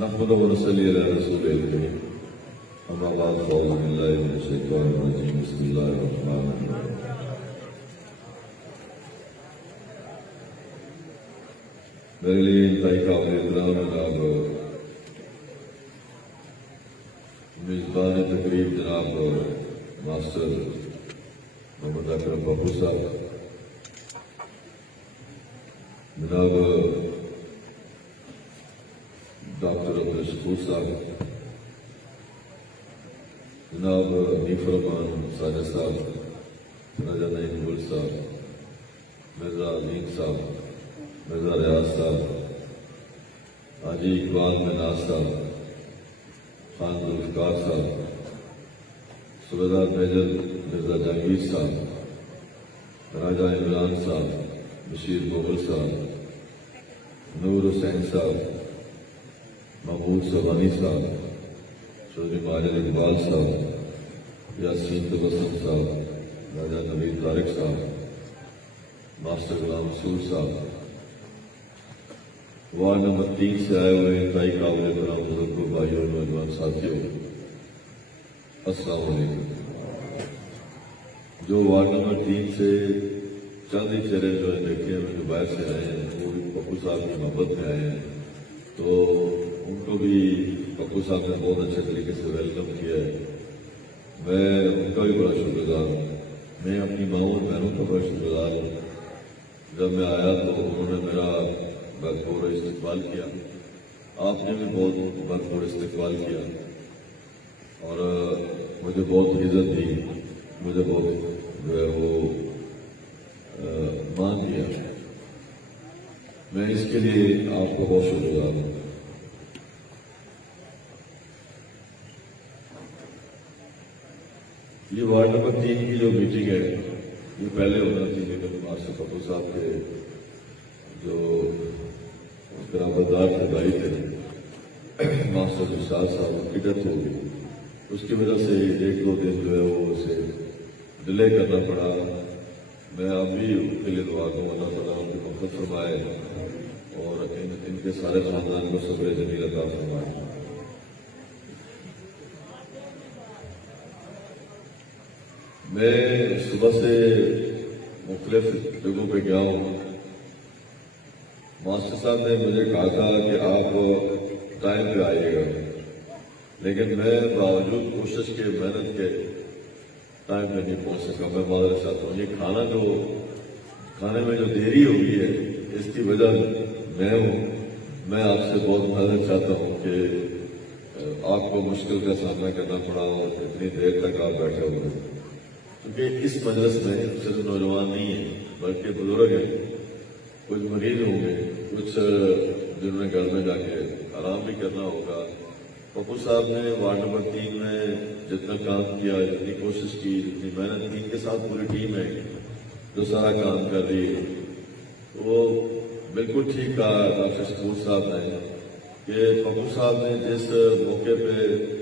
نحمده ونصلي على رسوله الكريم اما بعد فاعوذ بالله من الشيطان الرجيم بسم الله الرحمن الرحيم میرے لیے انتہائی قابل احترام جناب میزبان تقریب جناب ماسٹر محمد اکرم بابو صاحب، جناب ڈاکٹر عبدالشکور صاحب، جناب حنیف الرحمان ساجد صاحب، راجہ نعیم گل صاحب، مرزا عظیم صاحب، مرزا ریاض صاحب، حاجی اقبال مناز صاحب، خان ذوالفقار صاحب، صوبیدار میجر مرزا جہانگیر صاحب، راجہ عمران صاحب، بشیر مغل صاحب، نور حسین صاحب، محمود سبحانی صاحب، چودھری ماجد اقبال صاحب، یاسین تبسم صاحب، راجہ نوید طارق صاحب، ماسٹر غلام رسول صاحب، وارڈ نمبر 3 سے آئے ہوئے انتہائی قابل احترام بزرگوں، بھائیوں اور نوجوان ساتھیوں، السلام علیکم۔ جو وارڈ نمبر 3 سے چند ہی چہرے جو ہے دیکھے ہیں، جو باہر سے آئے ہیں، وہ بھی پپو صاحب کی محبت میں آئے ہیں، تو ان کو بھی پپو صاحب نے بہت اچھے طریقے سے ویلکم کیا ہے۔ میں ان کا بھی بڑا شکر گزار ہوں۔ میں اپنی ماؤں اور بہنوں کا بڑا شکر گزار ہوں۔ جب میں آیا تو انہوں نے میرا بھرپور استقبال کیا، آپ نے بھی بہت بھرپور استقبال کیا اور مجھے بہت عزت دی، مجھے بہت جو ہے وہ مان دیا۔ میں اس کے لیے آپ کو بہت شکر گزار ہوں۔ یہ وارڈ نمبر 3 کی جو میٹنگ ہے یہ پہلے ہونا تھی، لیکن ماسٹر پپو صاحب کے جو قرابتدار تھے، بھائی تھے، ماسٹر ارشاد صاحب کی ڈیتھ ہو گئی، اس کی وجہ سے 1-2 دن جو ہے وہ اسے ڈیلے کرنا پڑا۔ میں اب بھی ان کے لیے دعا کروں، اللہ تعالیٰ ان کی مغفرت فرمائے اور ان کے سارے خاندان کو صبر جمیل عطا فرمائے۔ میں صبح سے مختلف جگہوں پہ گیا ہوں۔ ماسٹر صاحب نے مجھے کہا تھا کہ آپ ٹائم پہ آئیے گا، لیکن میں باوجود کوشش کے، محنت کے، ٹائم پہ نہیں پہنچ سکا۔ میں معذرت چاہتا ہوں، یہ کھانے میں جو دیری ہوئی ہے اس کی وجہ میں ہوں۔ میں آپ سے بہت معذرت چاہتا ہوں کہ آپ کو مشکل کا سامنا کرنا پڑا اور اتنی دیر تک آپ بیٹھے ہوئے، کیونکہ اس مجلس میں صرف نوجوان نہیں ہیں بلکہ بزرگ ہیں، کچھ مریض ہوں گے، کچھ جنہوں نے گھر میں جا کے آرام بھی کرنا ہوگا۔ پپو صاحب نے وارڈ نمبر 3 میں جتنا کام کیا، جتنی کوشش کی، جتنی محنت کی، ان کے ساتھ پوری ٹیم ہے جو سارا کام کر رہی ہے۔ وہ بالکل ٹھیک کہا ڈاکٹر شکور صاحب نے کہ پپو صاحب نے جس موقع پہ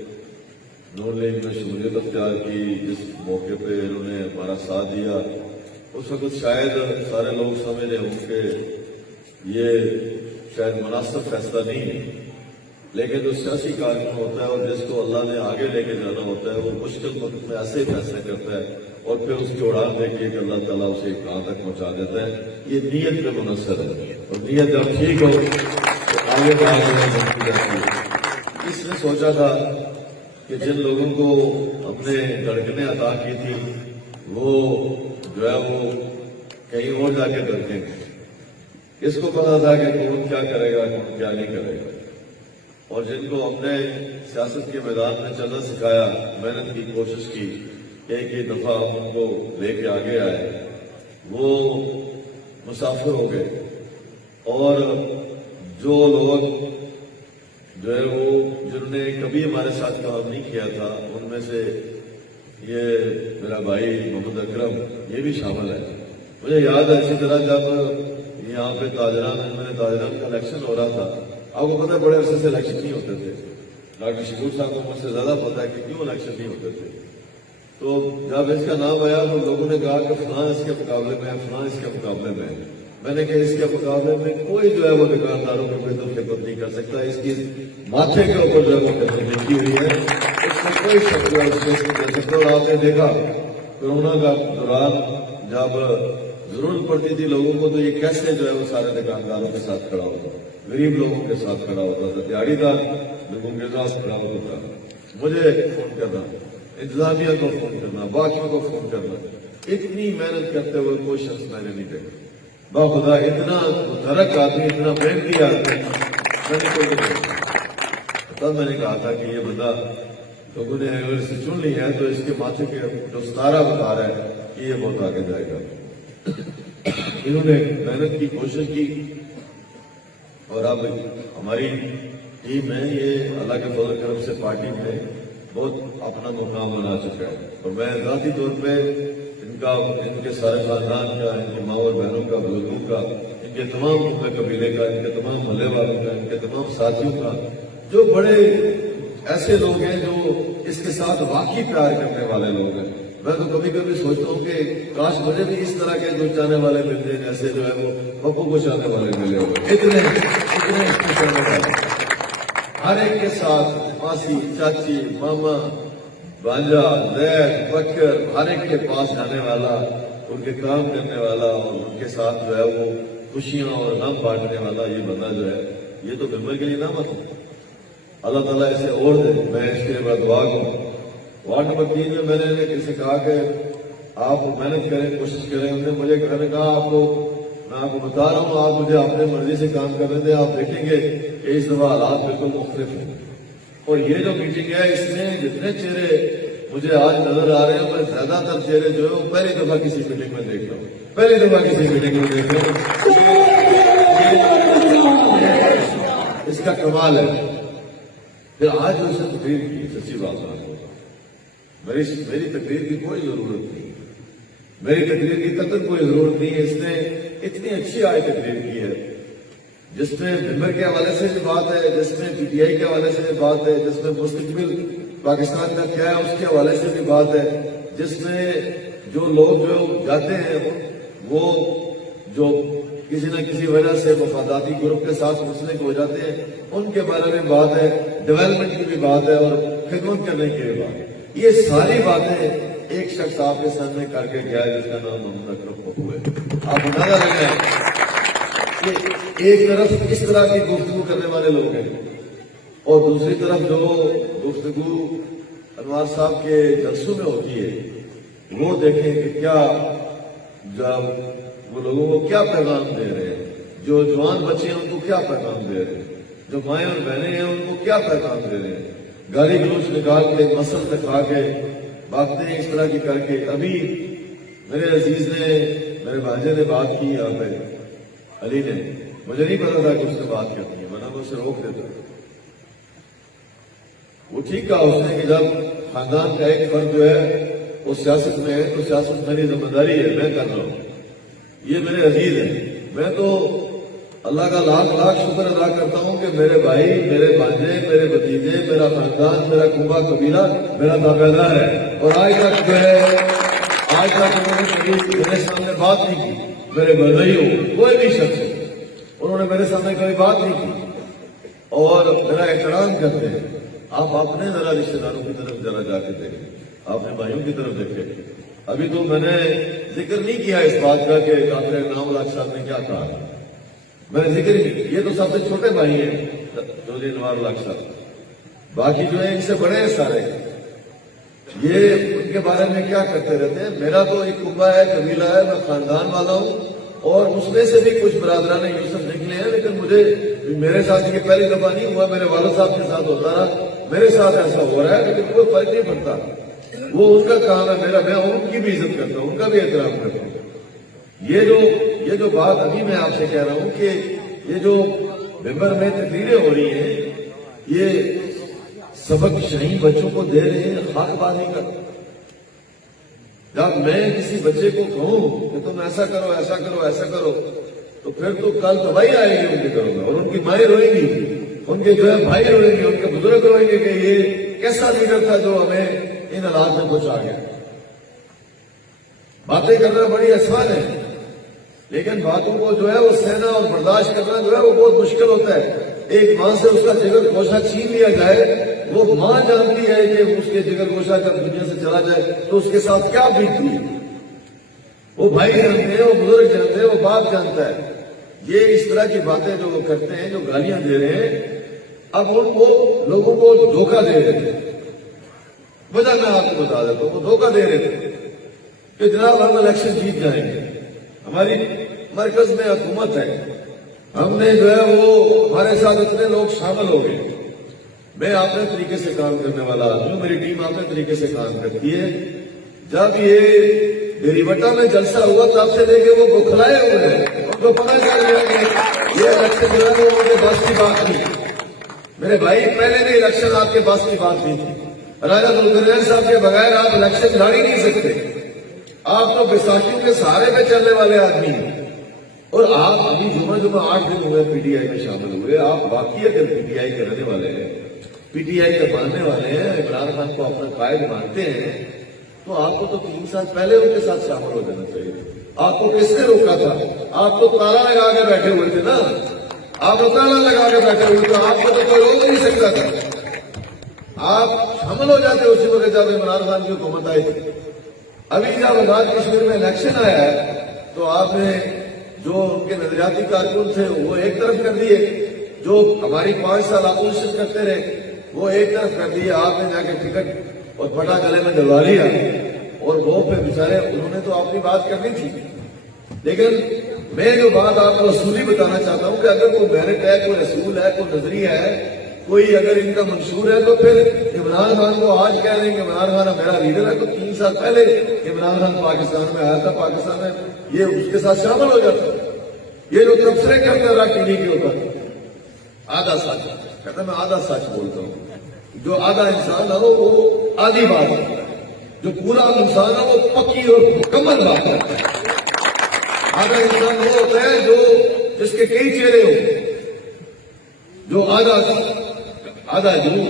نون لیگ میں شمولیت اختیار کی، جس موقع پہ انہوں نے ہمارا ساتھ دیا، اس وقت شاید سارے لوگ سمجھ رہے ہوں کہ یہ شاید مناسب فیصلہ نہیں ہے، لیکن جو سیاسی کارکن ہوتا ہے اور جس کو اللہ نے آگے لے کے جانا ہوتا ہے، وہ مشکل وقت میں ایسے ہی فیصلے کرتا ہے اور پھر اس کی اڑان دیکھیے کہ اللہ تعالیٰ اسے کہاں تک پہنچا دیتا ہے۔ یہ نیت پہ منحصر ہے، اور نیت جب ٹھیک ہو تو آگے بڑھنے میں مدد جاتی ہے۔ اس نے سوچا تھا کہ جن لوگوں کو ہم نے دھڑکنیں عطا کی تھی وہ جو ہے وہ کہیں اور جا کے دھڑکیں گے۔ اس کو پتا تھا کہ کون کیا کرے گا، کون کیا نہیں کرے گا، اور جن کو ہم نے سیاست کے میدان میں چلنا سکھایا، محنت کی، کوشش کی، ایک ہی دفعہ ہم ان کو لے کے آگے آئے، وہ مسافر ہو گئے۔ اور جو لوگ جو ہے وہ جنہوں نے کبھی ہمارے ساتھ کام نہیں کیا تھا، ان میں سے یہ میرا بھائی محمد اکرم یہ بھی شامل ہے۔ مجھے یاد ہے اسی طرح جب یہاں پہ تاجران کا الیکشن ہو رہا تھا، آپ کو پتا ہے بڑے عرصے سے الیکشن نہیں ہوتے تھے، ڈاکٹر شکور صاحب کو مجھ سے زیادہ پتا ہے کہ کیوں الیکشن نہیں ہوتے تھے۔ تو جب اس کا نام آیا تو لوگوں نے کہا کہ فلاں اس کے مقابلے میں ہے، فلاں اس کے مقابلے میں ہے، میں نے کہا اس کے مقابلے میں کوئی جو ہے وہ دکانداروں کو کوئی خدمت نہیں کر سکتا، اس کی ماتھے کے اوپر جو ہے وہ خدمت لکھی ہوئی ہے، اس میں کوئی شک جو ہے نہیں کر سکتا۔ اور آپ نے دیکھا کورونا کا دوران جب ضرورت پڑتی تھی لوگوں کو تو یہ کیسے جو ہے وہ سارے دکانداروں کے ساتھ کھڑا ہوتا، غریب لوگوں کے ساتھ کھڑا ہوتا تھا، دیہڑی دار لوگوں کے ساتھ کھڑا ہوتا تھا۔ مجھے فون کرنا، انتظامیہ کو فون کرنا، باقیوں کو فون کرنا، اتنی محنت کرتے ہوئے کوئی شخص میں نے نہیں دیکھا۔ باخدا اتنا متحرک آدمی، اتنا محنتی آدمی میں نے کوئی نہیں دیکھا۔ تب میں نے کہا تھا کہ یہ بندہ لوگوں نے اگر اسے چن لی ہے تو اس کے ماتھے کے جو ستارہ بتا رہا ہے کہ یہ بہت آگے جائے گا۔ انہوں نے محنت کی، کوشش کی، اور اب ہماری ٹیم ہے یہ اللہ کے فضل کرم سے پارٹی میں بہت اپنا مقام بنا چکا ہے، اور میں ذاتی طور پہ ان کے سارے خاندان کا، ان کی ماں اور بہنوں کا، بزرگوں کا، ان کے تمام قبیلے کا، ان کے تمام محلے والوں کا، ان کے تمام ساتھیوں کا، جو بڑے ایسے لوگ ہیں جو اس کے ساتھ واقعی پیار کرنے والے لوگ ہیں۔ میں تو کبھی کبھی سوچتا ہوں کہ کاش مجھے بھی اس طرح کے جو چاہنے والے ملتے ہیں جیسے جو ہے وہ پپو کو چاہنے والے ملے ہوئے، اتنے اس کو چاہنے والے، ہر ایک کے ساتھ ماسی، چاچی، ماما، بانجا، زید، بکر، ہر ایک کے پاس جانے والا، ان کے کام کرنے والا، اور ان کے ساتھ جو ہے وہ خوشیاں اور غم بانٹنے والا یہ بندہ جو ہے، یہ تو ممبر کے لیے نعمت ہے۔ اللہ تعالیٰ اسے اور دے، میں اس کے لیے بڑا دعا کروں۔ وارڈ نمبر 3 میں میں نے کسی سے کہا کہ آپ محنت کریں، کوشش کریں۔ انہوں نے مجھے کہا آپ کو، میں آپ کو بتا رہا ہوں، آپ مجھے اپنے مرضی سے کام کرنے دیں، آپ دیکھیں گے کہ اس دفعہ حالات بالکل مختلف ہیں۔ اور یہ جو میٹنگ ہے اس میں جتنے چہرے مجھے آج نظر آ رہے ہیں، میں زیادہ تر چہرے جو ہے وہ پہلی دفعہ کسی میٹنگ میں دیکھ رہا ہوں، پہلی دفعہ کسی میٹنگ میں دیکھ رہا ہوں۔ اس کا کمال ہے۔ پھر آج جو اسے تقریر کی، سچی بات ہے، میری تقریر کی کوئی ضرورت نہیں، میری تقریر کی قطر کوئی ضرورت نہیں ہے۔ اس نے اتنی اچھی آج تقریر کی ہے جس میں ممبر کے حوالے سے بھی بات ہے، جس میں پی ٹی آئی کے حوالے سے بھی بات ہے، جس میں مستقبل پاکستان کا کیا ہے اس کے حوالے سے بھی بات ہے، جس میں جو لوگ جو جاتے ہیں وہ جو کسی نہ کسی وجہ سے مفاداتی گروپ کے ساتھ منسلک ہو جاتے ہیں ان کے بارے میں بات ہے، ڈیولپمنٹ کی بھی بات ہے، اور خدمت کرنے کی بھی بات ہے۔ یہ ساری باتیں ایک شخص آپ کے سامنے کر کے گیا ہے جس کا نام محمد اکرم پپو ہے۔ آپ اندازہ لگائیں کہ ایک طرف اس طرح کی گفتگو کرنے والے لوگ ہیں اور دوسری طرف جو گفتگو انوار صاحب کے جلسوں میں ہوتی ہے وہ دیکھیں کہ کیا جب وہ لوگوں کو کیا پیغام دے رہے ہیں، جو جوان بچے ہیں ان کو کیا پیغام دے رہے ہیں، جو مائیں اور بہنیں ہیں ان کو کیا پیغام دے رہے ہیں، گالی گلوچ نکال کے، مسل دکھا کے، باتیں اس طرح کی کر کے۔ ابھی میرے عزیز نے، میرے بھانجے نے بات کی یہاں پہ، علی نے، مجھے نہیں پتا تھا کہ اس نے بات کرنی ہے، ورنہ میں اسے روک دیتا۔ وہ ٹھیک کہا اس نے کہ جب خاندان کا ایک فرد جو ہے وہ سیاست میں ہے تو سیاست میری ذمہ داری ہے، میں کر رہا ہوں، یہ میرے عزیز ہیں۔ میں تو اللہ کا لاکھ لاکھ شکر ادا کرتا ہوں کہ میرے بھائی، میرے بھانجے، میرے بھتیجے، میرا خاندان، میرا کنبا قبیلہ میرا تابعدار ہے، اور آج تک جو ہے انہوں نے کبھی میرے سامنے بات نہیں کی۔ میرے بھائیوں کوئی بھی شخص انہوں نے میرے سامنے کبھی بات نہیں کی اور میرا احترام کرتے ہیں۔ آپ اپنے ذرا رشتے داروں کی طرف ذرا جا کے دیکھیں، اپنے بھائیوں کی طرف دیکھیں۔ ابھی تو میں نے ذکر نہیں کیا اس بات کا کہ ڈاکٹر انعام الحق صاحب نے کیا کہا، میں نے ذکر ہی نہیں کیا۔ یہ تو سب سے چھوٹے بھائی ہیں چودھری انوار الحق صاحب، باقی جو ہے ان سے بڑے ہیں سارے، یہ ان کے بارے میں کیا کرتے رہتے ہیں۔ میرا تو ایک کنبا ہے، قبیلہ ہے، میں خاندان والا ہوں، اور اس میں سے بھی کچھ برادران یوسف نکلے ہیں، لیکن مجھے میرے ساتھ یہ پہلی دفعہ نہیں ہوا، میرے والد صاحب کے ساتھ ہوتا رہا، میرے ساتھ ایسا ہو رہا ہے، لیکن کوئی فرق نہیں پڑتا، وہ ان کا کام ہے، میرا، میں ان کی بھی عزت کرتا ہوں، ان کا بھی احترام کرتا ہوں۔ یہ جو بات ابھی میں آپ سے کہہ رہا ہوں کہ یہ جو ممبر میں تقریریں ہو رہی ہیں، یہ سبق شہین بچوں کو دے رہے ہیں، خاک بازی کا۔ جب میں کسی بچے کو کہوں کہ تم ایسا کرو، ایسا کرو، ایسا کرو، تو پھر تو کل تباہی آئے گی ان کے گھروں میں، اور ان کی مائیں روئیں گی، ان کے جو ہے بھائی روئیں گے، ان کے بزرگ روئیں گے کہ یہ کیسا لیڈر تھا جو ہمیں ان حالات میں پہنچا گیا۔ باتیں کرنا بڑی آسان ہے، لیکن باتوں کو جو ہے وہ سہنا اور برداشت کرنا جو ہے وہ بہت مشکل ہوتا ہے. ایک ماں سے اس کا جگر گوشہ چھین لیا جائے, وہ ماں جانتی ہے کہ اس کے جگر گوشہ جب دنیا سے چلا جائے تو اس کے ساتھ کیا بیتتی ہے. وہ بھائی جانتے ہیں, وہ بزرگ جانتے ہیں, وہ باپ جانتا ہے. یہ اس طرح کی باتیں جو وہ کرتے ہیں, جو گالیاں دے رہے ہیں, اب ان کو لوگوں کو دھوکہ دے رہے ہیں. وجہ میں آپ کو بتا دیتا ہوں, وہ دھوکہ دے رہے تھے کہ جناب ہم الیکشن جیت جائیں گے, ہماری مرکز میں حکومت ہے, ہم نے جو ہے وہ ہمارے ساتھ اتنے لوگ شامل ہو گئے, میں اپنے طریقے سے کام کرنے والا آدمی ہوں, میری ٹیم اپنے طریقے سے کام کرتی ہے. جب یہ ڈیری بٹا میں جلسہ ہوا تب سے لے کے وہ بکھلائے ہوئے ہیں, ان کو پتہ چل گیا کہ یہ الیکشن جو ہے وہ مجھے بس کی بات نہیں. میرے بھائی پہلے بھی الیکشن آپ کے بس کی بات نہیں تھی. راجہ ذوالقرنین صاحب کے بغیر آپ الیکشن لڑ ہی نہیں سکتے. آپ تو بیساکھیوں کے سہارے پہ چلنے والے آدمی ہیں, اور آپ ابھی جمعہ 8 دن ہوئے پی ٹی آئی میں شامل ہوئے. آپ واقعی اگر پی ٹی آئی کے رہنے والے ہیں, پی ٹی آئی کے ماننے والے ہیں, عمران خان کو اپنا قائد مانتے ہیں, تو آپ کو تو 3 سال پہلے ان کے ساتھ شامل ہو جانا چاہیے. آپ کو کس نے روکا تھا؟ آپ تو تالا لگا کے بیٹھے ہوئے تھے نا, آپ تو تالا لگا کے بیٹھے ہوئے تھے, آپ کو تو کوئی روک نہیں سکتا تھا. آپ شامل ہو جاتے اسی وقت جب عمران خان کی حکومت آئی تھی. ابھی جب آزاد کشمیر میں الیکشن آیا ہے تو آپ نے جو ان کے نظریاتی کارکن تھے وہ ایک طرف کر دیے, جو ہماری 5 سال اپوزیشن کرتے رہے وہ ایک طرف کر دیے. آپ نے جا کے ٹکٹ اور پٹا گلے میں دلوا لیا, اور وہ پہ بیچارے انہوں نے تو اپنی بات کرنی تھی. لیکن میں جو بات آپ کو اصولی بتانا چاہتا ہوں کہ اگر کوئی میرٹ ہے, کوئی اصول ہے, کوئی نظریہ ہے, کوئی اگر ان کا منشور ہے, تو پھر عمران خان کو آج کہہ رہے ہیں کہ عمران خان میرا لیڈر ہے, تو 3 سال پہلے عمران خان پاکستان میں آیا تھا, پاکستان میں یہ اس کے ساتھ شامل ہو جاتا. یہ جو تبصرے کرتا رہا ٹی وی کے اوپر, آدھا سچ کہتا, میں آدھا سچ بولتا ہوں. جو آدھا انسان ہے وہ آدھی بات ہے, جو پورا انسان ہے وہ پکی اور مکمل بات ہے. آدھا انسان وہ ہوتا ہے جو جس کے کئی چہرے ہوں, جو آدھا جھوٹ,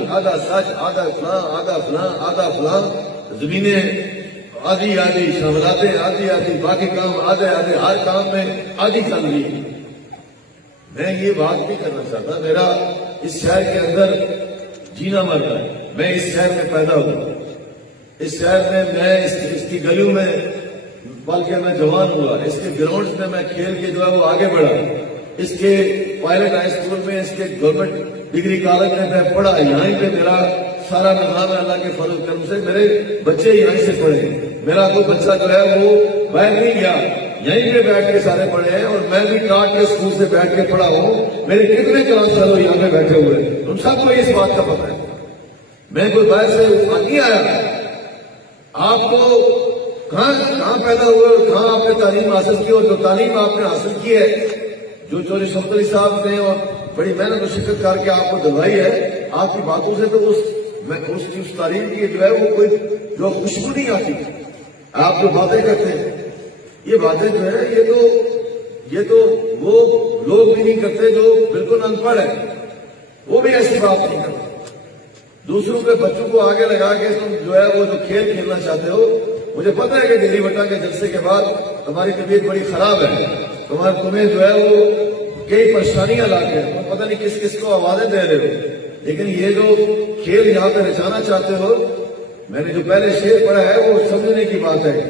آدھا سچ, آدھا فلاں, آدھا فلاں, آدھا فلاں, زمینیں آدھی آدھی, شاملاتیں آدھی آدھی, باقی کام آدھے آدھے, ہر کام میں آدھی چل رہی ہے. میں یہ بات نہیں کرنا چاہتا, میرا اس شہر کے اندر جینا مرنا ہے. میں اس شہر میں پیدا ہوا, اس شہر میں اس کی گلیوں میں پل کے میں جوان ہوا, اس کے گراؤنڈز میں کھیل کے جو ہے وہ آگے بڑھا, اس کے پائلٹ ہائی اسکول میں, اس کے گورنمنٹ ڈگری کالج میں میں پڑھا. یہیں پہ میرا سارا نظام ہے, اللہ کے فضل و کرم سے میرے بچے یہیں سے پڑھے. میرا کوئی بچہ جو ہے وہ باہر نہیں گیا, یہیں پہ بیٹھ کے سارے پڑھے ہیں, اور میں بھی کاٹ کے اسکول سے بیٹھ کے پڑھا ہوں. میرے کتنے کلاس فیلو یہاں پہ بیٹھے ہوئے, ان سب کو اس بات کا پتہ ہے. میں کوئی باہر سے نہیں آیا. آپ کو کہاں پیدا ہوئے اور کہاں آپ نے تعلیم حاصل کی, اور جو تعلیم آپ نے حاصل کی ہے, جو چوری شوکری صاحب نے اور بڑی محنت و شکر کر کے آپ کو دلوائی ہے, آپ کی باتوں سے تو اس تعلیم کی جو ہے وہ کوئی جو خوشبو نہیں آتی. آپ جو باتیں کرتے ہیں, یہ باتیں جو ہے یہ تو وہ لوگ بھی نہیں کرتے جو بالکل ان پڑھ ہے, وہ بھی ایسی بات نہیں کرتے. دوسروں کے بچوں کو آگے لگا کے تم جو ہے وہ جو کھیل کھیلنا چاہتے ہو, مجھے پتا ہے کہ دلی بٹا کے جلسے کے بعد تمہاری طبیعت بڑی خراب ہے, تمہیں جو ہے وہ کئی پریشانیاں لا کے پتہ نہیں کس کس کو آوازیں دے رہے ہو. لیکن یہ جو کھیل یہاں پہ رچانا چاہتے ہو, میں نے جو پہلے شعر پڑھا ہے وہ سمجھنے کی بات ہے.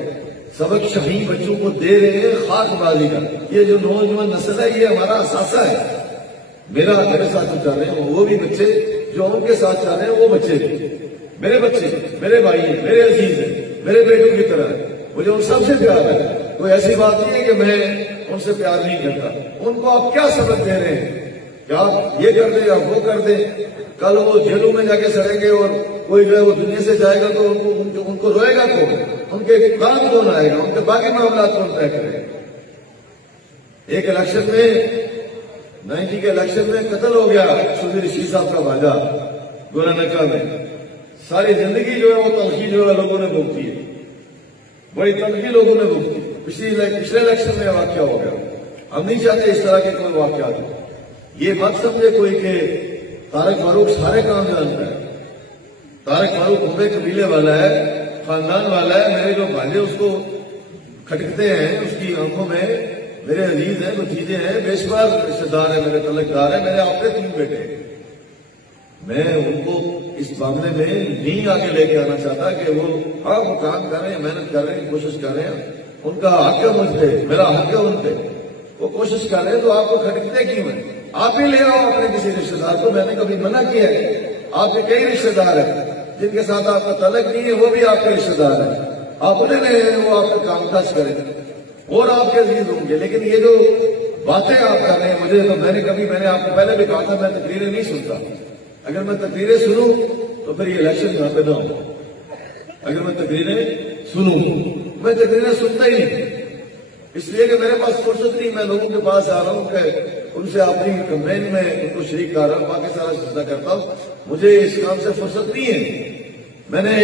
سبق شہین بچوں کو دے رہے ہیں خاک بازی کا. یہ جو نوجوان نسل ہے یہ ہمارا اثاثہ ہے. میرے ساتھ جو چاہ رہے ہیں وہ بھی بچے, جو ان کے ساتھ چاہ رہے ہیں وہ بچے, میرے بچے, میرے بھائی ہیں, میرے عزیز ہیں, میرے بیٹوں کی طرح ہے. مجھے ان سب سے پیار ہے. کوئی ایسی بات نہیں ہے کہ میں ان سے پیار نہیں کرتا. ان کو آپ کیا سبق دے رہے ہیں کہ آپ یہ کر دیں یا وہ کر دیں؟ کل وہ جیلوں میں جا کے سڑیں گے اور کوئی جو ہے وہ دنیا سے جائے گا تو ان کو روئے گا کون؟ ان کے کام کون آئے گا؟ ان کے باقی معاملات کون طے کرے گا؟ ایک الیکشن میں 90 کے الیکشن میں قتل ہو گیا سودی رشید صاحب کا بھانجا گورانکا میں. ساری زندگی جو ہے وہ تلخی جو ہے لوگوں نے بھوگتی ہے, بڑی تلخی لوگوں نے بھوگتی. پچھلے الیکشن میں واقعہ ہو گیا. ہم نہیں چاہتے اس طرح کے کوئی واقعات ہو. یہ مت سمجھے کوئی کہ طارق فاروق سارے کام جانتا ہے. طارق فاروق ہوبے قبیلے والا ہے, خاندان والا ہے. میرے جو بھانجے اس کو کھٹکتے ہیں اس کی آنکھوں میں میرے عزیز ہیں، بھتیجے ہیں، بے شمار رشتے دار ہیں، میرے تعلقدار ہیں، میرے اپنے 3 بیٹے ہیں. میں ان کو اس معاملے میں نہیں آگے لے کے آنا چاہتا کہ وہ کام کر رہے ہیں، محنت کر رہے ہیں، کوشش کر رہے ہیں، ان کا حق ہے مجھ پہ، میرا حق ہے ان پہ. وہ کوشش کر رہے ہیں تو آپ کو کھٹکتے کیوں ہیں؟ آپ ہی لے آؤ اپنے کسی رشتے دار کو. میں نے کبھی منع کیا ہے؟ آپ کے کئی رشتے دار ہیں جن کے ساتھ آپ کا تعلق نہیں ہے، وہ بھی آپ کے رشتے دار ہیں. آپ انہیں لے آئیں، وہ آپ کا کام کاج کریں اور آپ کے عزیز ہوں گے. لیکن یہ جو باتیں آپ کر رہے ہیں مجھے تو میں نے آپ کو پہلے بھی کہا تھا میں تقریریں نہیں سنتا. اگر میں تقریریں سنوں تو پھر یہ الیکشن یہاں پہ نہ ہو. اگر میں تقریریں سنوں، میں تقریریں سنتا ہی نہیں، اس لیے کہ میرے پاس فرصت نہیں. میں لوگوں کے پاس آ رہا ہوں کہ ان سے اپنی کمپین میں ان کو شریک کر رہا ہوں، باقی سارا سلسلہ کرتا ہوں. مجھے اس کام سے فرصت نہیں ہے. میں نے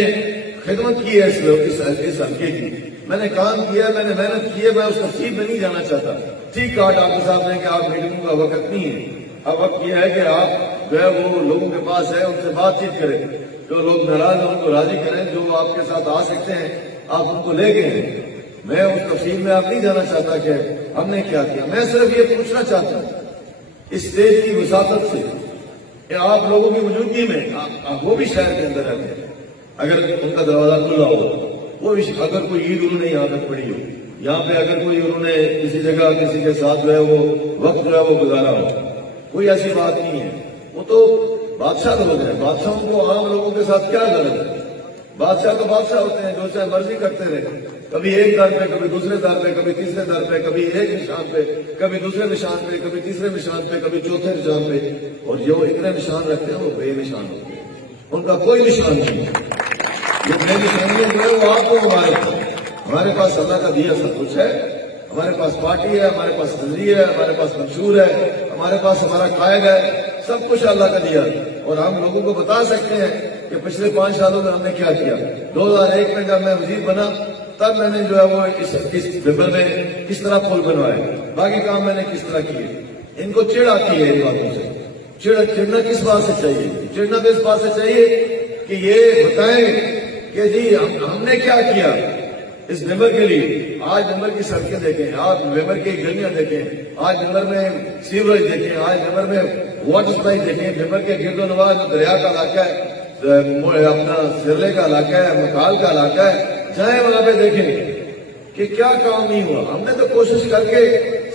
خدمت کی ہے اس حلقے کی، میں نے کام کیا، میں نے محنت کی ہے. میں اس تفصیل میں نہیں جانا چاہتا. ٹھیک کہا ڈاکٹر صاحب نے کہ آپ میٹنگوں کا وقت نہیں ہے. اب وقت یہ ہے کہ آپ جو ہے وہ لوگوں کے پاس ہے ان سے بات چیت کریں. جو لوگ ناراض ہیں ان کو راضی کریں، جو آپ کے ساتھ آ سکتے ہیں آپ ان کو لے گئے. میں اس تفصیل میں آپ نہیں جانا چاہتا کہ ہم نے کیا کیا. میں صرف یہ پوچھنا چاہتا ہوں اس اسٹیج کی وساطت سے کہ آپ لوگوں کی موجودگی میں وہ بھی شہر کے اندر رہتے ہیں، اگر ان کا دروازہ کھلا ہو، وہ بھی اگر کوئی عید انہوں نے یہاں تک پڑی ہو، یہاں پہ اگر کوئی انہوں نے کسی جگہ کسی کے ساتھ جو ہے وہ وقت جو ہے وہ گزارا ہو، کوئی ایسی بات نہیں ہے. وہ تو بادشاہ لوگ ہیں، بادشاہوں کو عام لوگوں کے ساتھ کیا ضرورت ہے؟ بادشاہ تو بادشاہ ہوتے ہیں، جو چاہے مرضی کرتے رہے. کبھی ایک در پہ، کبھی دوسرے در پہ، کبھی تیسرے در پہ، کبھی ایک نشان پہ، کبھی دوسرے نشان پہ، کبھی تیسرے نشان پہ، کبھی چوتھے نشان پہ. اور جو اتنے نشان رکھتے ہیں وہ بے نشان ہوتے ہیں، ان کا کوئی نشان نہیں. یہ بے نشانیاں جو ہے وہ آپ کو ہمارے پاس اللہ کا دیا سب کچھ ہے. ہمارے پاس پارٹی ہے، ہمارے پاس تنظیم ہے، ہمارے پاس منشور ہے، ہمارے پاس ہمارا قائد ہے، سب کچھ اللہ کا دیا. اور ہم لوگوں کو بتا سکتے ہیں کہ پچھلے 5 سالوں میں ہم نے کیا کیا. 2001 میں جب میں وزیر بنا تب میں نے جو ہے وہ اس ممبر میں کس طرح پل بنوائے، باقی کام میں نے کس طرح کیے. ان کو چڑ آتی ہے ان باتوں سے. چڑنا کس بات سے چاہیے؟ چڑنا تو اس بات سے چاہیے کہ یہ بتائیں کہ جی ہم نے کیا کیا اس ممبر کے لیے. آج ممبر کی سڑکیں دیکھیں، آج ممبر کی گلیاں دیکھیں، آج ممبر میں سیوریج دیکھیں، آج ممبر میں واٹر سپلائی دیکھیں. ممبر کے گرد و نواح جو دریا کا علاقہ ہے، اپنا سرلے کا علاقہ ہے، مکال کا علاقہ ہے، جائیں وہاں پہ دیکھیں کہ کیا کام نہیں ہوا. ہم نے تو کوشش کر کے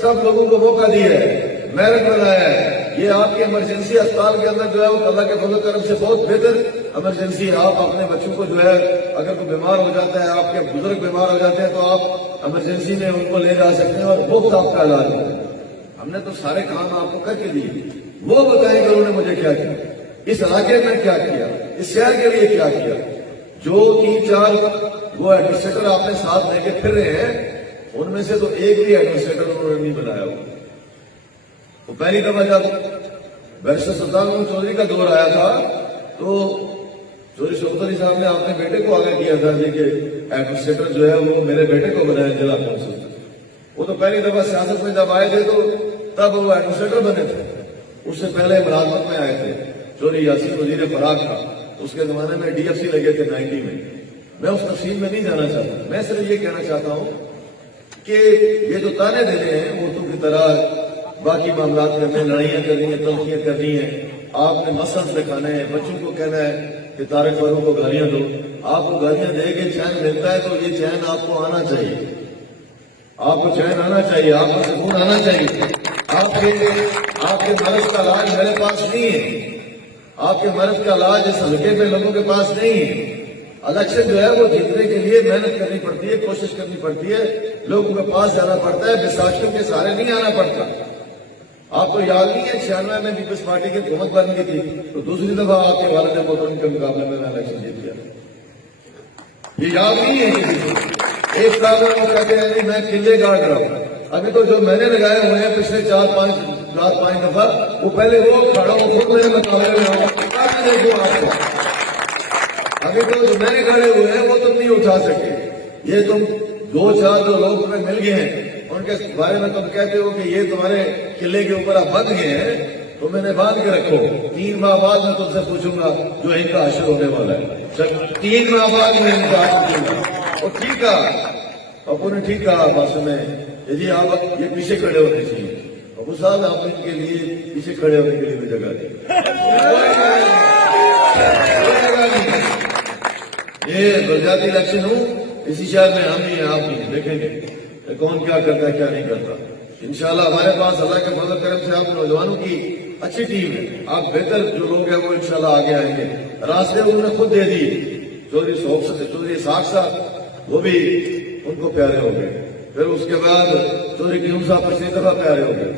سب لوگوں کو موقع دیا ہے، میرٹ بنایا ہے. یہ آپ کی ایمرجنسی اسپتال کے اندر جو ہے وہ اللہ کے فضل و کرم سے بہت بہتر ایمرجنسی ہے. آپ اپنے بچوں کو جو ہے اگر کوئی بیمار ہو جاتا ہے، آپ کے بزرگ بیمار ہو جاتے ہیں تو آپ ایمرجنسی میں ان کو لے جا سکتے ہیں اور مفت آپ کا علاج ہوتا ہے. ہم نے تو سارے کام آپ کو کر کے دیے. وہ بتائیں کہ انہوں نے مجھے کیا کیا، اس علاقے میں کیا کیا، اس شہر کے لیے کیا کیا. جو 3-4 وہ ایڈمنسٹریٹر آپ نے ساتھ لے کے پھر رہے ہیں، ان میں سے تو ایک بھی ایڈمنسٹریٹر انہوں نے نہیں بنایا ہوا. وہ پہلی دفعہ جب بیرسٹر سلطان محمد چودھری کا دور آیا تھا تو چودھری شوکت علی صاحب نے اپنے بیٹے کو آگے کیا تھا کہ ایڈمنسٹریٹر جو ہے وہ میرے بیٹے کو بنایا ضلع کونسل. وہ تو پہلی دفعہ سیاست میں جب آئے تھے تو تب وہ ایڈمنسٹریٹر بنے تھے. اس سے پہلے ملازمت میں آئے تھے. چودھری یاسین وزیر فراغ تھا، اس کے زمانے میں ڈی ایف سی لگے تھے 90 میں. میں اس تفصیل میں نہیں جانا چاہتا. میں صرف یہ کہنا چاہتا ہوں کہ یہ جو تانے دے رہے ہیں مورتوں کی طرح باقی معاملات میں لڑائیاں کرنی ہیں، تلخیاں کرنی ہیں، آپ نے مسئلہ دکھانے ہیں، بچوں کو کہنا ہے کہ طارق فاروق کو گالیاں دو. آپ کو گالیاں دے کے چین ملتا ہے تو یہ چین آپ کو آنا چاہیے. آپ کو چین آنا چاہیے، آپ کو سکون آنا چاہیے. آپ کے مرض کا علاج میرے پاس نہیں ہے. آپ کے مرض کا علاج اس حلقے میں لوگوں کے پاس نہیں ہے. الیکشن جو ہے وہ جیتنے کے لیے محنت کرنی پڑتی ہے، کوشش کرنی پڑتی ہے، لوگوں کے پاس جانا پڑتا ہے، بساختوں کے سہارے نہیں آنا پڑتا. آپ کو یاد نہیں ہے 96 میں پیپلز پارٹی کی حکومت بن گئی تھی تو دوسری دفعہ آپ کے والد محترم کے مقابلے میں الیکشن جیت گیا. یہ یاد نہیں ہے کسی کو. ایک سال میں وہ کہتے ہیں میں قلعے گاڑ رہا ہوں. ابھی تو جو میں نے لگائے ہوئے ہیں پچھلے 4-5 دفعہ وہ پہلے وہ کھڑا ہوں خود میرے مقابلے میں آؤں دیکھو آپ کو. ابھی تو جو میں نے کھڑے ہوئے ہیں وہ تم نہیں اٹھا سکے. یہ تم 2-4 جو لوگ تمہیں مل گئے ہیں ان کے بارے میں تم کہتے ہو کہ یہ تمہارے قلعے کے اوپر آپ بند گئے ہیں تو میں نے باندھ کے رکھو. 3 ماہ بعد میں تم سے پوچھوں گا جو ان کا حشر ہونے والا ہے. 3 ماہ بعد میں ان کا حشر پوچھوں گا. اور ٹھیک ہے ابو نے ٹھیک کہا بات میں جی آپ یہ پیچھے کھڑے ہونے چاہیے. ابو صاحب آپ ان کے لیے پیچھے کھڑے ہونے کے لیے بھی جگہ دی. یہ بلدیاتی الیکشن ہوں اسی شہر میں ہم نہیں ہیں آپ نہیں ہیں. دیکھیں گے کون کیا کرتا ہے کیا نہیں کرتا. انشاءاللہ ہمارے پاس اللہ کے فضل کرم سے آپ نوجوانوں کی اچھی ٹیم ہے. آپ بہتر جو لوگ ہیں وہ انشاءاللہ آگے آئیں گے. راستے انہوں نے خود دے دیے. چودھری چودھری اسحاق صاحب وہ بھی ان کو پیارے ہو گئے. پھر اس کے بعد چودھری قیوم صاحب پچھلی دفعہ پیارے ہو گئے.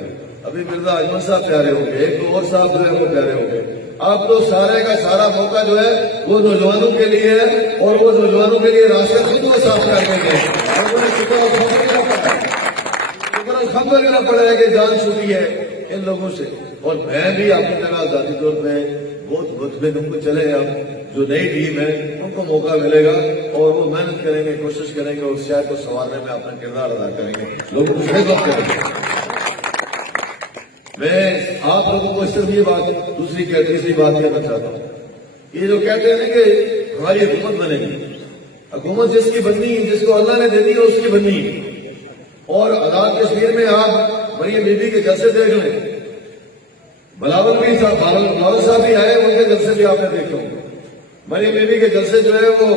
ابھی مرزا اجمل صاحب پیارے ہو گئے. ایک دو اور صاحب جو ہے وہ پیارے ہو گئے. آپ تو سارے کا سارا موقع جو ہے وہ نوجوانوں کے لیے ہے اور وہ نوجوانوں کے لیے راستے خود وہ صاف کر دیں گے. خبر لینا پڑا ہے کہ جان چھوٹی ہے ان لوگوں سے. اور میں بھی اپنی طرح ذاتی طور پہ بہت مطمئن ہوں کہ چلے اب جو نئی ٹیم ہے ان کو موقع ملے گا اور وہ محنت کریں گے, کوشش کریں گے اور شہر کو سنوارنے میں اپنا کردار ادا کریں گے, لوگوں کو خدمت کریں گے. میں آپ لوگوں کو صرف یہ بات دوسری تیسری بات کہنا چاہتا ہوں. یہ جو کہتے ہیں کہ ہماری حکومت بنے گی, حکومت جس کی بننی جس کو اللہ نے دے دی ہے اس کی بننی. اور آزاد کشمیر میں آپ مریم بی بی کے جلسے دیکھ لیں. بلاول صاحب بھی آئے, ان کے جلسے بھی آپ نے دیکھے ہوں. مریم بی بی کے جلسے جو ہے وہ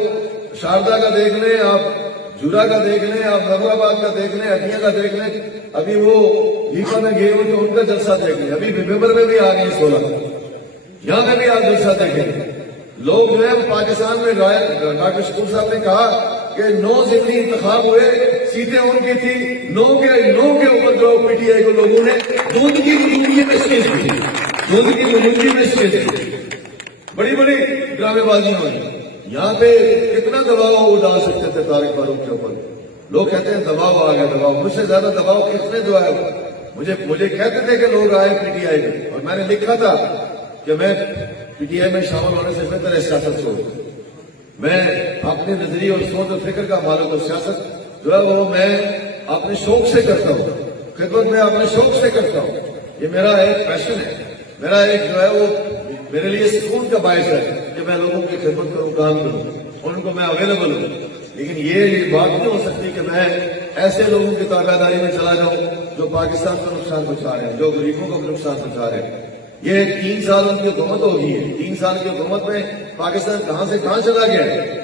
شاردا کا دیکھ لیں, آپ جورا کا دیکھ لیں, آپ نور آباد کا دیکھ لیں, ہٹیا کا دیکھ لیں. ابھی وہ لیپا میں گئے ہوئے تو ان کا جلسہ دیکھ لیں. ابھی نومبر میں بھی آ گئی 16, یہاں میں بھی آپ جلسہ دیکھیں. لوگ جو ہے پاکستان میں ڈاکٹر شکور صاحب نے کہا کہ 9 ضمنی انتخاب ہوئے, سیٹیں ان کی تھی 9 کے اوپر جو پی ٹی آئی کو لوگوں نے دودھ کی نمونگی میں اسٹیج کی, دودھ کی نمونگی میں اسٹیج کی. بڑی بڑی ڈرامے بازیاں ہوئی. یہاں پہ کتنا دباؤ وہ ڈال سکتے تھے طارق فاروق کے اوپر. لوگ کہتے ہیں دباؤ آ گیا, دباؤ. مجھ سے زیادہ دباؤ کس نے جو ہے مجھے کہتے تھے کہ لوگ آئے پی ٹی آئی میں, اور میں نے لکھا تھا کہ میں پی ٹی آئی میں شامل ہونے سے بہتر ہے سیاست چھوڑ دوں. میں اپنے نظریے اور سوچ اور فکر کا مالک اور سیاست جو ہے وہ میں اپنے شوق سے کرتا ہوں, خدمت میں اپنے شوق سے کرتا ہوں. یہ میرا ایک پیشن ہے, میرا ایک جو ہے وہ میرے لیے سکون کا باعث ہے کہ میں لوگوں کی خدمت کروں, کام کروں, اور ان کو میں اویلیبل ہوں. لیکن یہ بات نہیں ہو سکتی کہ میں ایسے لوگوں کی تابع داری میں چلا جاؤں جو پاکستان کو نقصان پہنچا رہے ہیں, جو غریبوں کو نقصان پہنچا رہے ہیں. یہ 3 سال ان کی حکومت ہوگی ہے. 3 سال کی حکومت میں پاکستان کہاں سے کہاں چلا گیا ہے.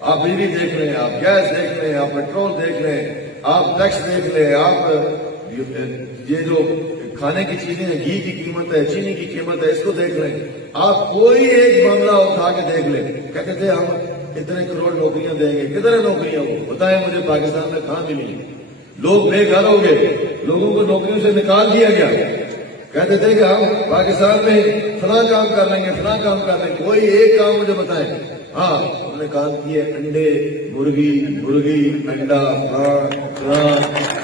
آپ بجلی دیکھ لیں, آپ گیس دیکھ لیں, آپ پیٹرول دیکھ لیں, آپ ٹیکس دیکھ لیں, آپ یہ جو کھانے کی چیزیں ہیں, گھی کی قیمت ہے, چینی کی قیمت ہے, اس کو دیکھ لیں. آپ کوئی ایک معاملہ اٹھا کے دیکھ لیں. کہتے تھے ہم اتنے کروڑ نوکریاں دیں گے, کدھر ہے نوکریاں؟ وہ بتائیں مجھے پاکستان میں کہاں ملی؟ لوگ بے گھر ہو گئے, لوگوں کو نوکریوں سے نکال دیا گیا. کہتے تھے کہ ہم پاکستان میں فلاں کام کر لیں گے, فلاں کام کر لیں گے. کوئی ایک کام مجھے بتائیں. ہاں انہوں نے کام کیے, انڈے, مرغی, انڈا, فلاں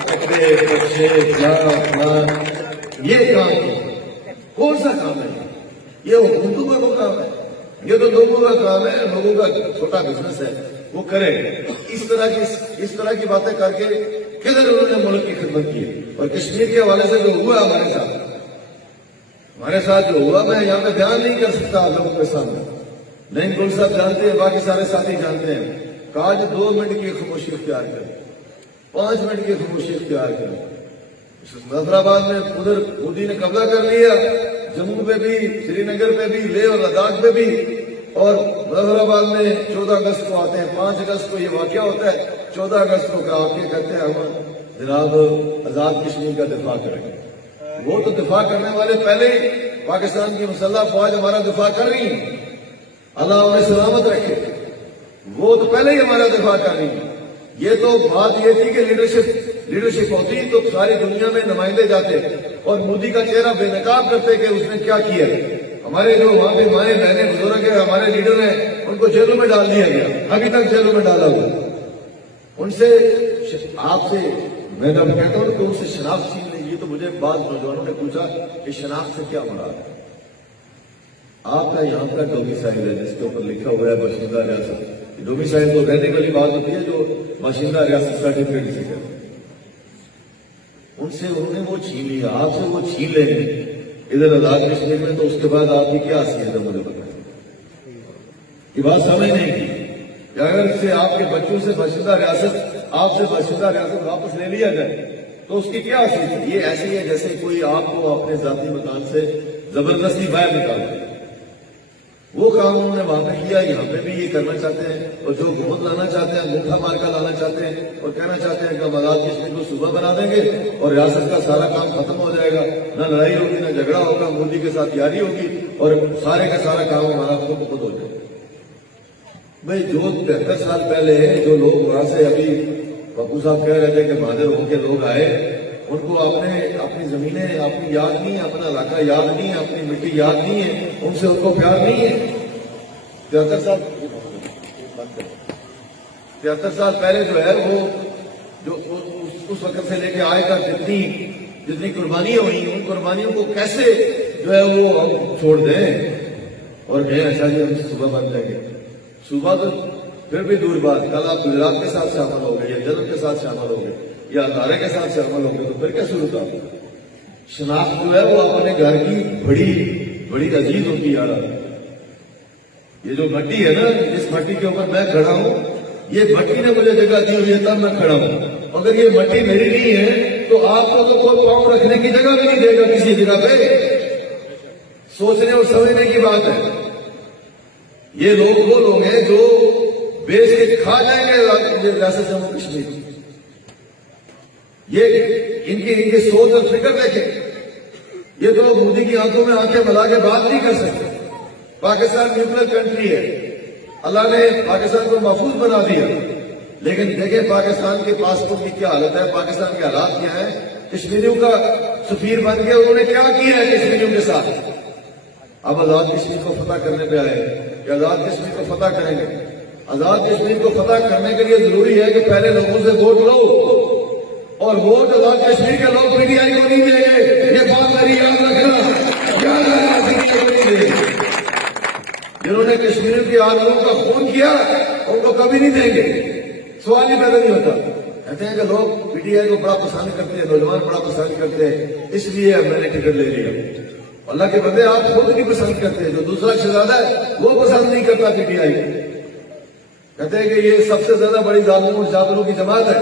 کپڑے, بچے, فلاں یہ کام کیا. کون سا کام ہے یہ؟ حکومتوں کا وہ کام ہے. یہ تو لوگوں کا کام ہے, لوگوں کا چھوٹا بزنس ہے, وہ کرے. اس طرح کی باتیں کر کے کدھر انہوں نے ملک کی خدمت کی. اور کشمیر کے حوالے سے جو ہوا ہمارے ساتھ جو ہوا, میں یہاں پہ بیان نہیں کر سکتا لوگوں کے سامنے. نہیں گل صاحب جانتے ہیں, باقی سارے ساتھی جانتے ہیں. کاج 2 منٹ کی خاموشی اختیار کریں, 5 منٹ کی خاموشی اختیار کریں. نظر آباد میں ادھر مودی نے قبضہ کر لیا, جموں پہ بھی, سری نگر پہ بھی, لیہ اور لداخ پہ بھی. اور نظر آباد میں 14 اگست کو آتے ہیں, 5 اگست کو یہ واقعہ ہوتا ہے, 14 اگست کو آ کے کہتے ہیں ہم جناب آزاد کشمیر کا دفاع کریں گے. وہ تو دفاع کرنے والے پہلے ہی پاکستان کی مسلح فوج ہمارا دفاع کر رہی ہے, اللہ انہیں سلامت رکھے. وہ تو پہلے ہی ہمارا دفاع کر رہی ہے. یہ تو بات یہ تھی کہ لیڈرشپ ہوتی تو ساری دنیا میں نمائندے جاتے اور مودی کا چہرہ بے نقاب کرتے کہ اس نے کیا کیا. ہمارے جو وہاں پہ مائیں بہنیں بزرگ ہیں, ہمارے لیڈر ہیں, ان کو جیلوں میں ڈال دیا گیا, ابھی تک جیلوں میں ڈالا ہوا. ان سے آپ سے میں جب کہتا ہوں کہ ان سے شناخت چھین لیجیے, تو مجھے بعض نوجوانوں نے پوچھا کہ شناخت سے کیا مراد ہے. آپ کا یہاں کا ڈومیسائل ہے جس کے اوپر لکھا ہوا ہے باشندہ ریاست. ڈومیسائل تو رہنے والی بات ہوتی ہے جو باشندہ ریاست سرٹیفکیٹ سے کرتے. ان سے انہوں نے وہ چھین لیا, آپ سے وہ چھین لیں گے ادھر آزاد کشمیر میں, تو اس کے بعد آپ کی کیا حیثیت ہے مجھے بتائیں. یہ بات سمجھ نہیں کی کہ اگر سے آپ کے بچوں سے باشندہ ریاست, آپ سے باشندہ ریاست واپس لے لیا جائے تو اس کی کیا حیثیت ہے؟ یہ ایسی ہے جیسے کوئی آپ کو اپنے ذاتی مکان سے زبردستی باہر نکال دے. وہ کام انہوں نے وہاں پہ کیا، یہاں پہ بھی یہ کرنا چاہتے ہیں، اور جو حکومت لانا چاہتے ہیں، انگوٹھا مارکا لانا چاہتے ہیں اور کہنا چاہتے ہیں کہ ہم آزاد کشمیر کو صوبہ بنا دیں گے اور ریاست کا سارا کام ختم ہو جائے گا، نہ لڑائی ہوگی نہ جھگڑا ہوگا، مودی کے ساتھ یاری ہوگی اور سارے کا سارا کام ہمارا خود ہو جائے گا. بھائی جو 73 سال پہلے جو لوگ وہاں سے ابھی پپو صاحب کہہ رہے تھے کہ مہاجر ہو کے لوگ آئے، ان کو اپنی زمینیں اپنی یاد نہیں ہے، اپنا علاقہ یاد نہیں ہے، اپنی مٹی یاد نہیں ہے، ان سے ان کو پیار نہیں ہے. 73 سال پہلے جو ہے وہ جو اس وقت سے لے کے آئے تک جتنی قربانیاں ہوئی، ان قربانیوں کو کیسے جو ہے وہ ہم چھوڑ دیں اور کہیں اچھا جی ہم صبح بن جائیں گے. صبح تو پھر بھی دور بات، کل آپ گجرات کے ساتھ شامل ہو گئے یا جنم کے ساتھ شامل ہو گئے یا ہزارے کے ساتھ شامل ہو گئے تو پھر کیا صورت ہوگی؟ شناخت جو ہے وہ اپنے گھر کی بڑی عزیز ہوتی ہے. یہ جو مٹی ہے نا، اس مٹی کے اوپر میں کھڑا ہوں، یہ مٹی نے مجھے جگہ دی ہوئی ہے تب میں کھڑا ہوں. اگر یہ مٹی میری نہیں ہے تو آپ کو تو کوئی پاؤں رکھنے کی جگہ بھی نہیں دے گا کسی جگہ پہ. سوچنے اور سمجھنے کی بات ہے. یہ لوگ وہ لوگ ہیں جو بیچ کے کھا جائیں گے ریاست جموں کشمیر. یہ ان کی سوچ اور فکر دیکھیں. یہ تو مودی کی آنکھوں میں آنکھیں ملا کے بات نہیں کر سکتے. پاکستان نیوٹرل کنٹری ہے، اللہ نے پاکستان کو محفوظ بنا دیا، لیکن دیکھیں پاکستان کے پاسپورٹ کی کیا حالت ہے، پاکستان کے حالات کیا ہیں. کشمیریوں کا سفیر بن کے انہوں نے کیا کیا ہے کشمیریوں کے ساتھ. اب آزاد کشمیر کو فتح کرنے پہ آئے کہ آزاد کشمیر کو فتح کریں گے. آزاد کشمیر کو فتح کرنے کے لیے ضروری ہے کہ پہلے لوگوں سے ووٹ لو، اور ووٹ آزاد کشمیر کے لوگ پی ٹی آئی کو نہیں دیں گے. یہ بات میری یاد رکھنا. جنہوں نے کشمیریوں کی آرزوؤں کا خون کیا ان کو کبھی نہیں دیں گے. سوال ہی پیدا نہیں ہوتا. کہتے ہیں کہ لوگ پی ٹی آئی کو بڑا پسند کرتے ہیں، نوجوان بڑا پسند کرتے ہیں، اس لیے میں نے ٹکٹ لے لیا. اللہ کے بندے آپ خود نہیں پسند کرتے، جو دوسرا شہزادہ ہے وہ پسند نہیں کرتا پی ٹی آئی کو. کہتے ہیں کہ یہ سب سے زیادہ بڑی ظالموں اور جابروں کی جماعت ہے.